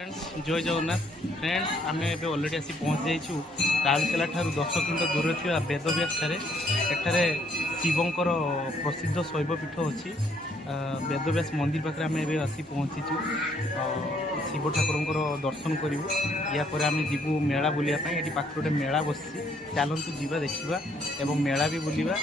Friends जय Jagannath friends आम ए already आसी पहुँच जाइछु राउरकेला ठारू 10 किलोमीटर दूर थी वेदव्यास ठारे शिवंकर प्रसिद्ध शैवपीठ अच्छी वेदव्यास मंदिर पाखे आम ए आसी पहुँचीचु शिव ठाकुर दर्शन करूँ यापर आम जीवु मेला बुलायापाई ये पाखे गोटे मेला बस चलतु जीवा देखा एवं मेला भी बुलवा।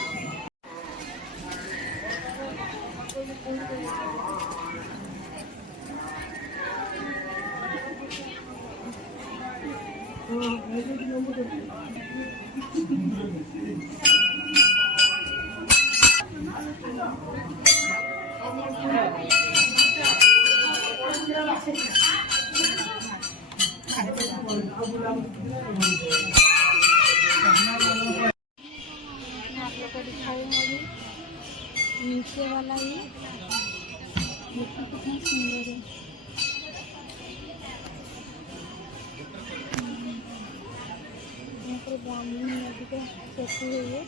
नीचे वाला ही कितना सुंदर है। यहाँ पर ब्राह्मण नदी का सेतु है ये।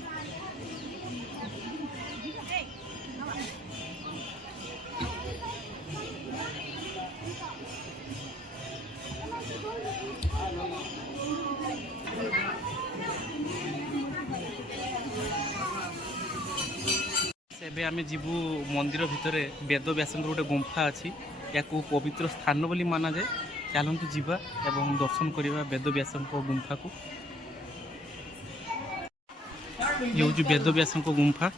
एबे आमे जीवु मंदिर भितर वेदव्यास गोटे गुंफा अच्छी या पवित्र स्थान बोली माना जाए चलतु जीवा एवं दर्शन करवा वेदव्यास गुंफा को। ये हूँ वेदव्यास गुंफा।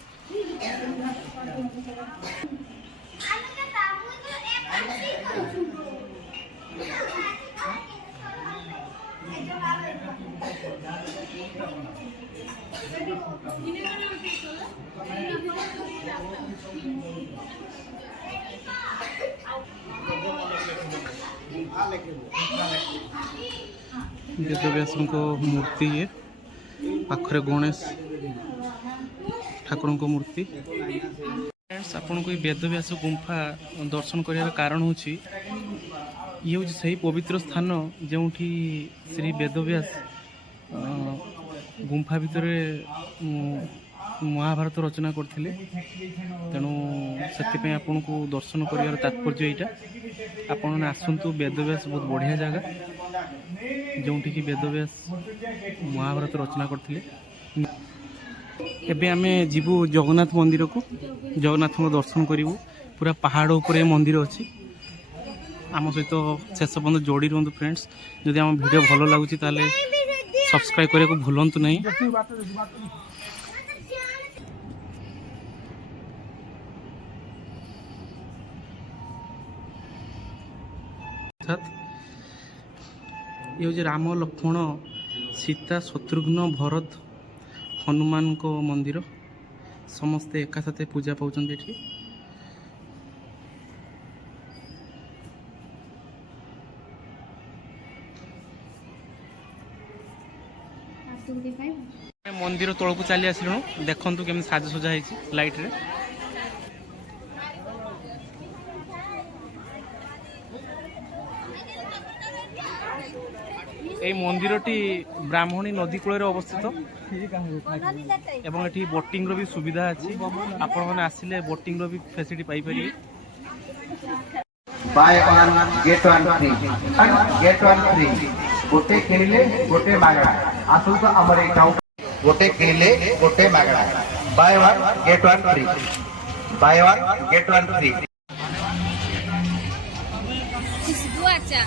वेदव्यास मूर्ति है पाखरे गणेश ठाकुर मूर्ति। फ्रेंड्स आपन को वेदव्यास गुंफा दर्शन करार कारण हूँ ये हूँ सही पवित्र स्थान जो श्री वेदव्यास गुंफा भितर महाभारत रचना करते तेणु से आपन को दर्शन कर तात्पर्य यहाँ आपने आसतु वेदव्यास बहुत बढ़िया जगह जो वेदव्यास महाभारत रचना करते। एबे आमे जीवु जगन्नाथ मंदिर को जगन्नाथ दर्शन करूँ पूरा पहाड़ उपर मंदिर अच्छी आम सहित शेष पर्यंत जोड़ी रुहतु। फ्रेंड्स जदि आम वीडियो भल लगुच सब्सक्राइब करने को भूलु नहीं। ये हूँ राम लक्ष्मण सीता शत्रुघ्न भरत हनुमान को मंदिर समस्ते एका साथे पूजा पाउछन एठी। मंदिर तौक को चली आसलु देखु केमी साजसजा है लाइट रे। এই মন্দিরটি ব্রাহ্মণী নদী কূলের অবস্থিত এবং এটি বোটিং র भी সুবিধা আছে আপন মানে আসলে বোটিং র भी ফ্যাসিলিটি পাই পারিবে। Buy one get one free get one free গোটে কিনিলে গোটে মাগଣା আসল তো আমার এই টাউন গোটে কিনিলে গোটে মাগଣା buy one get one free buy one get one free. खुशबू अच्छा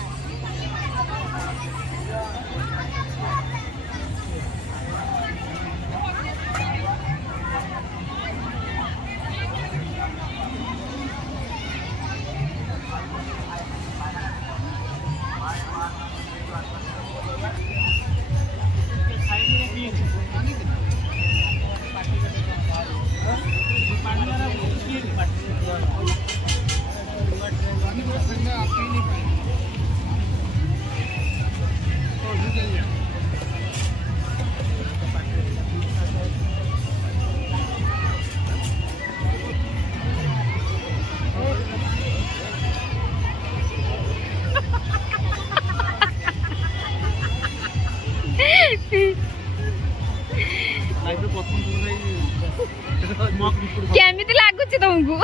केमिति लागुछि तुमको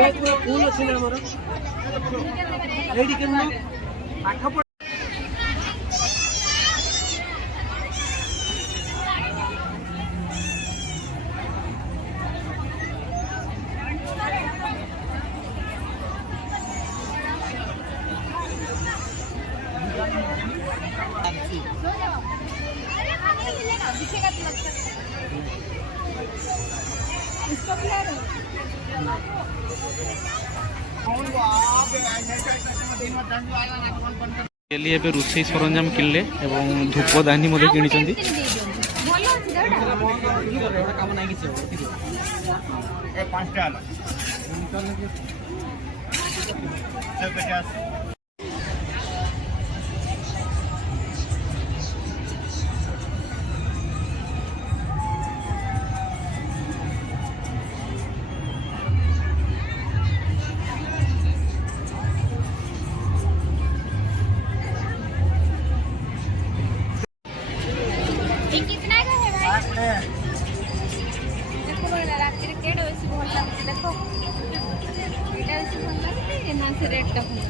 फुल अच्छी ना हमारा एडी केन पाठ इसको भी ले रहे लिए ଏବେ ରୋଷେଇ ସରଞ୍ଜାମ କିଣିଲେ ଏବଂ ଧୂପଦାନୀ ମଧ୍ୟ କିଣିଛନ୍ତି। ଭଲ ଅଛି ଦାଦା काम नहीं किसी ए 5 टा सब 50 ये कितना का है भाई? देखो बड़ा रात के केड़ वैसे भल लागुଛି देखो एटा वैसे भल लागुଛି ना से रेट टा भल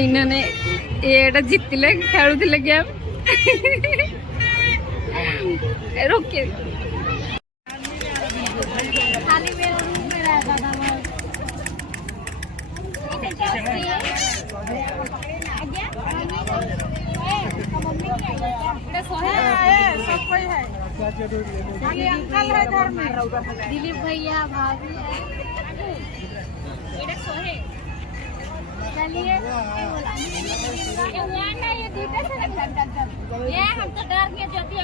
इन्होंने ये जितले खेलुले गेम रोके ये अंकल है घर में, दिलीप भैया भाभी ये सोहे। चलिए ये 2 से ये हम तो डर के ज्योति